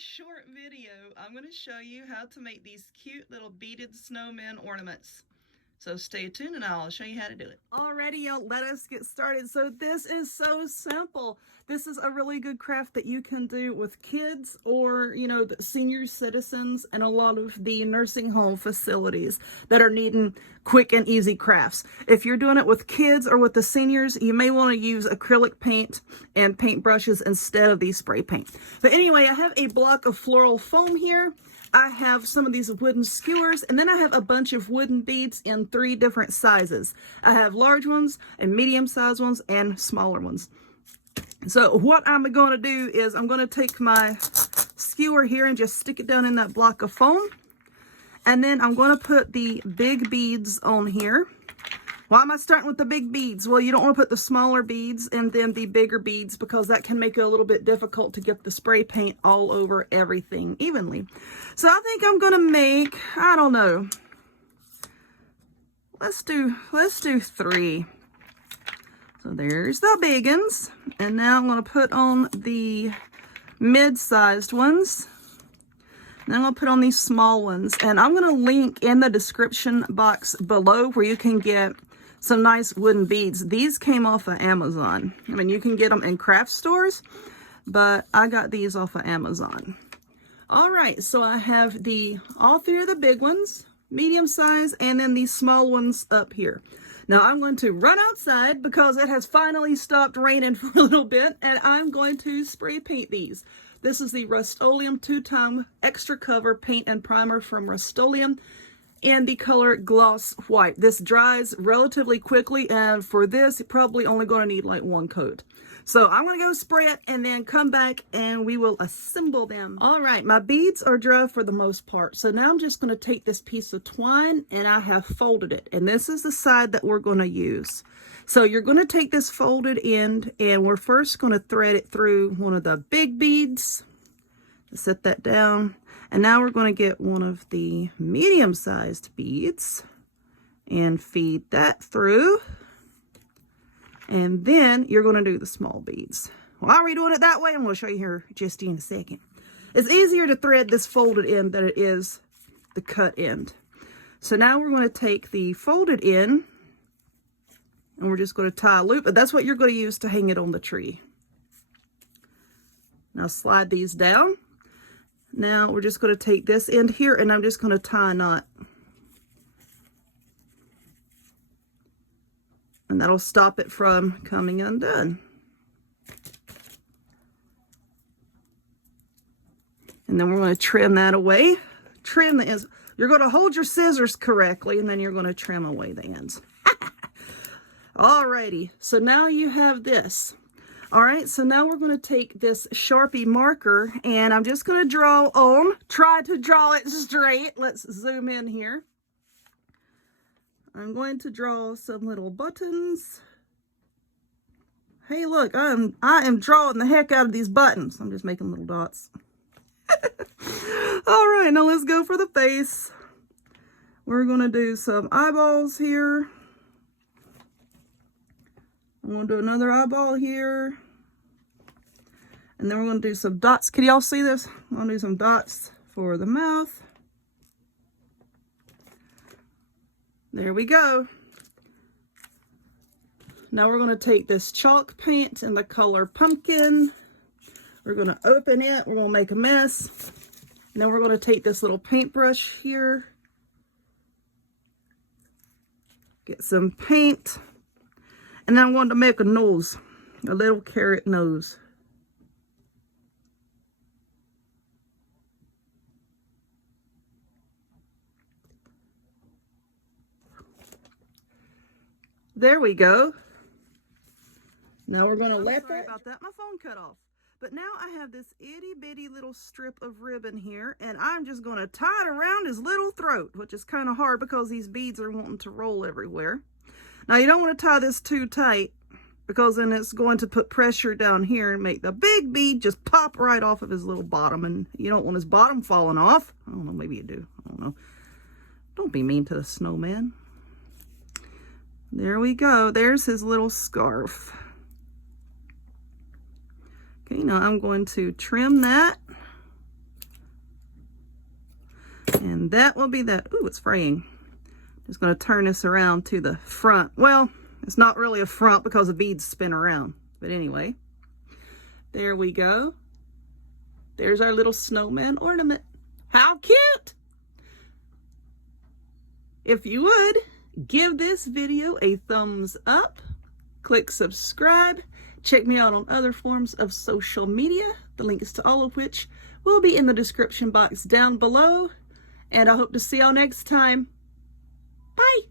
short video, I'm going to show you how to make these cute little beaded snowman ornaments. So stay tuned and I'll show you how to do it. Alrighty, y'all, let us get started. So this is so simple. This is a really good craft that you can do with kids or, the senior citizens and a lot of the nursing home facilities that are needing quick and easy crafts. If you're doing it with kids or with the seniors, you may want to use acrylic paint and paint brushes instead of the spray paint. But anyway, I have a block of floral foam here. I have some of these wooden skewers, and then I have a bunch of wooden beads in 3 different sizes. I have large ones and medium-sized ones and smaller ones. So what I'm going to do is I'm going to take my skewer here and just stick it down in that block of foam. And then I'm going to put the big beads on here. Why am I starting with the big beads? Well, you don't want to put the smaller beads and then the bigger beads because that can make it a little bit difficult to get the spray paint all over everything evenly. So I think I'm going to make, I don't know, let's do 3. So there's the big ones. And now I'm going to put on the mid-sized ones. And then I'm going to put on these small ones. And I'm going to link in the description box below where you can get some nice wooden beads. These came off of Amazon. I mean, you can get them in craft stores, but I got these off of Amazon. All right, so I have all 3 of the big ones, medium size, and then these small ones up here. Now I'm going to run outside because it has finally stopped raining for a little bit, and I'm going to spray paint these. This is the Rust-Oleum 2-Tone Extra Cover Paint and Primer from Rust-Oleum in the color Gloss White. This dries relatively quickly, and for this, you're probably only going to need like 1 coat. So I'm going to go spray it and then come back and we will assemble them. All right, my beads are dry for the most part. So now I'm just going to take this piece of twine and I have folded it. And this is the side that we're going to use. So you're going to take this folded end and we're first going to thread it through one of the big beads. Set that down. And now we're going to get one of the medium-sized beads and feed that through. And then you're going to do the small beads. Why are we doing it that way? And we'll show you here just in a second. It's easier to thread this folded end than it is the cut end. So now we're going to take the folded end and we're just going to tie a loop. But that's what you're going to use to hang it on the tree. Now slide these down. Now we're just going to take this end here and I'm just going to tie a knot. And that'll stop it from coming undone. And then we're going to trim that away. Trim the ends. You're going to hold your scissors correctly and then you're going to trim away the ends. Alrighty, so now you have this. All right, so now we're going to take this Sharpie marker and I'm just going to try to draw it straight. Let's zoom in here. I'm going to draw some little buttons. Hey, look, I am drawing the heck out of these buttons. I'm just making little dots. All right, now let's go for the face. We're going to do some eyeballs here. I'm going to do another eyeball here. And then we're going to do some dots. Can y'all see this? I'm going to do some dots for the mouth. There we go. Now we're going to take this chalk paint in the color pumpkin. We're going to open it. We're going to make a mess. And then we're going to take this little paintbrush here. Get some paint. And then I'm going to make a nose. A little carrot nose. There we go. Now we're going to let that. Sorry about that. My phone cut off. But now I have this itty bitty little strip of ribbon here, and I'm just going to tie it around his little throat, which is kind of hard because these beads are wanting to roll everywhere. Now you don't want to tie this too tight because then it's going to put pressure down here and make the big bead just pop right off of his little bottom, and you don't want his bottom falling off. I don't know, maybe you do. I don't know. Don't be mean to the snowman. There we go. There's his little scarf. Okay, now I'm going to trim that. And that will be that. Ooh, it's fraying. Just going to turn this around to the front. Well, it's not really a front because the beads spin around. But anyway, there we go. There's our little snowman ornament. How cute! If you would, give this video a thumbs up, click subscribe, check me out on other forms of social media, the links to all of which will be in the description box down below, and I hope to see y'all next time. Bye!